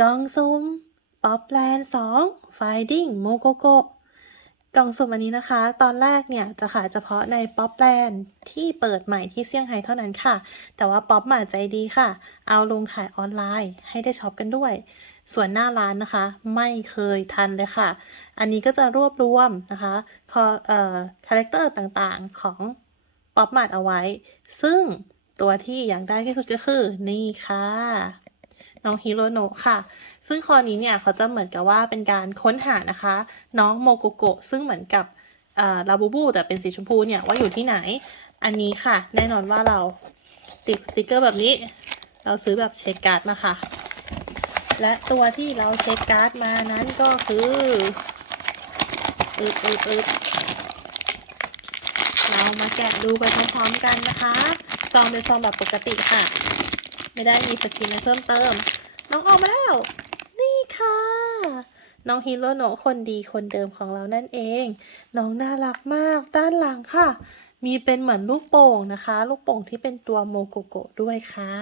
กล่องซุมป๊อปแลนด์2 Finding Mococo กล่องสุ่มอันนี้นะคะ ตอนแรกเนี่ยจะขายเฉพาะในป๊อปแลนด์ที่เปิดใหม่ที่เซี่ยงไฮ้เท่านั้นค่ะ แต่ว่าป๊อปมาใจดีค่ะ เอาลงขายออนไลน์ให้ได้ช็อปกันด้วย ส่วนหน้าร้านนะคะ ไม่เคยทันเลยค่ะ อันนี้ก็จะรวบรวมนะคะคอเอ่อคาแรคเตอร์ต่างๆของป๊อปมาดเอาไว้ ซึ่งตัวที่อยากได้ที่สุดก็คือนี่ค่ะ น้องฮิโรโนะค่ะ ซึ่งคอนี้เนี่ยเขาจะเหมือนกับว่าเป็นการค้นหานะคะ น้องโมโกโกะซึ่งเหมือนกับลาบูบูแต่เป็นสีชมพูเนี่ยว่าอยู่ที่ไหน อันนี้ค่ะ แน่นอนว่าเราติดสติกเกอร์แบบนี้ เราซื้อแบบเช็คการ์ดมาค่ะ และตัวที่เราเช็คการ์ดมานั้นก็คืออึดอึดอึดเรามาแกะดูไปพร้อมๆกันนะคะ ซองเป็นซองแบบปกติค่ะ ไม่ได้มีสกินอะไรเพิ่มเติม น้องออกมาแล้ว นี่ค่ะ น้องฮิโรโนะคนดีคนเดิมของเรานั่นเอง น้องน่ารักมากด้านหลังค่ะ มีเป็นเหมือนลูกโป่งนะคะ ลูกโป่งที่เป็นตัวโมโกโกะด้วยค่ะ